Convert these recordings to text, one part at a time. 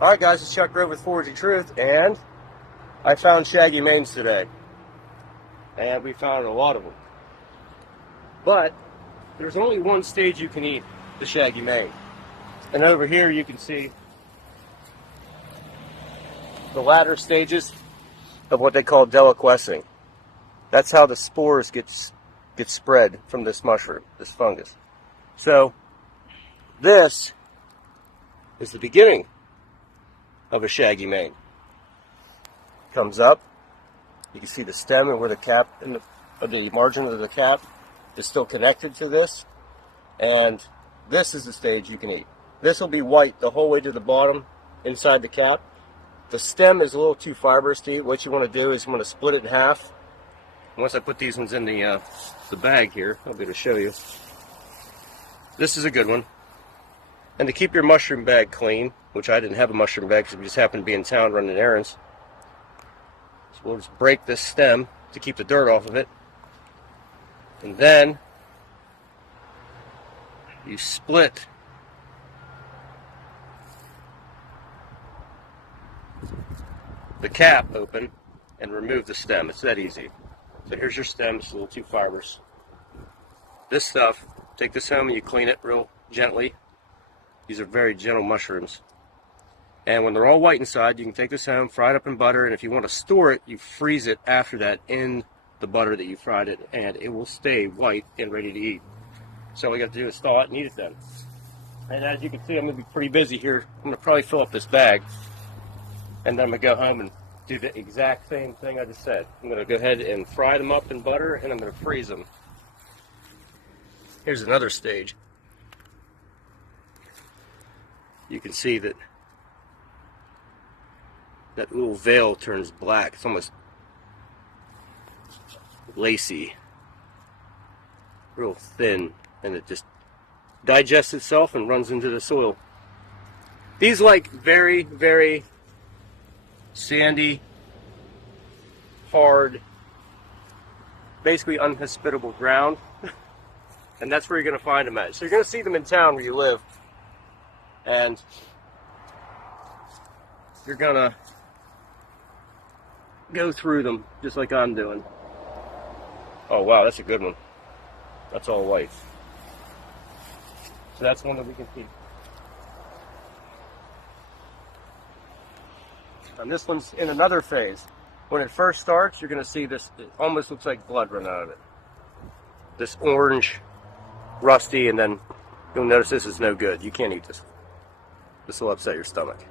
Alright guys, it's Chuck Grove with Foraging Truth, and I found Shaggy manes today. And we found a lot of them. But there's only one stage you can eat the Shaggy mane. And over here you can see the latter stages of what they call deliquescing. That's how the spores get spread from this mushroom, this fungus. So this is the beginning of a shaggy mane. Comes up, you can see the stem and where the cap the margin of the cap is still connected to this, and this is the stage you can eat. This will be white the whole way to the bottom inside the cap. The stem is a little too fibrous to eat. What you want to do is you want to split it in half. Once I put these ones in the bag here, I'll be able to show you. This is a good one. And to keep your mushroom bag clean, which I didn't have a mushroom bag because we just happened to be in town running errands, so we'll just break this stem to keep the dirt off of it. And then you split the cap open and remove the stem. It's that easy. So here's your stem. It's a little too fibrous. This stuff, take this home and you clean it real gently. These are very gentle mushrooms. And when they're all white inside, you can take this home, fry it up in butter, and if you want to store it, you freeze it after that in the butter that you fried it, and it will stay white and ready to eat. So all we got to do is thaw it and eat it then. And as you can see, I'm going to be pretty busy here. I'm going to probably fill up this bag, and then I'm going to go home and do the exact same thing I just said. I'm going to go ahead and fry them up in butter, and I'm going to freeze them. Here's another stage. You can see that that little veil turns black. It's almost lacy, real thin, and it just digests itself and runs into the soil. These like very, very sandy, hard, basically unhospitable ground, and that's where you're going to find them at. So you're going to see them in town where you live, and you're going to go through them just like I'm doing. Oh wow, that's a good one. That's all white. So that's one that we can keep. And this one's in another phase. When it first starts, you're going to see this, it almost looks like blood run out of it. This orange, rusty, and then you'll notice this is no good. You can't eat this. This will upset your stomach.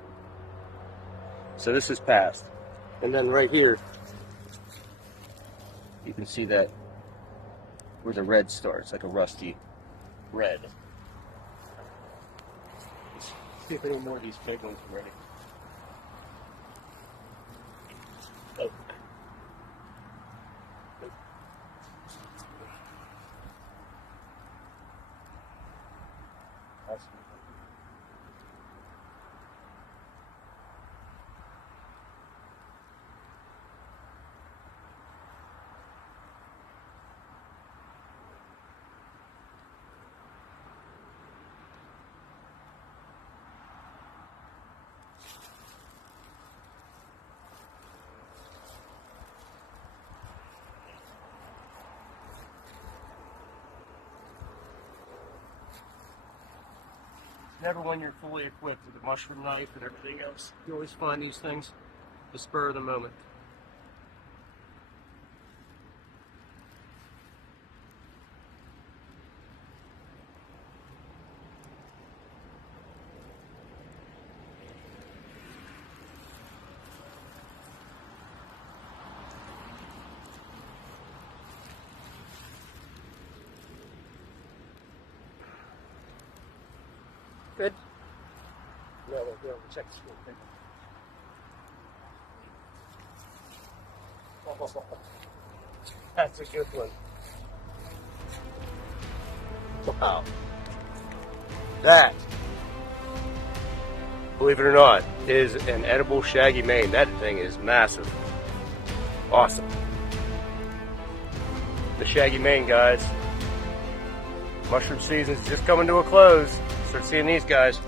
So this is past. And then right here, you can see that where the red starts, like a rusty red. Let's see if any more of these big ones are ready. Oh. Awesome. Never when you're fully equipped with a mushroom knife and everything else. You always find these things at the spur of the moment. Good? No, we'll check the screen. Oh, that's a good one. Wow. That, believe it or not, is an edible shaggy mane. That thing is massive. Awesome. The shaggy mane, guys. Mushroom season is just coming to a close. Start seeing these guys.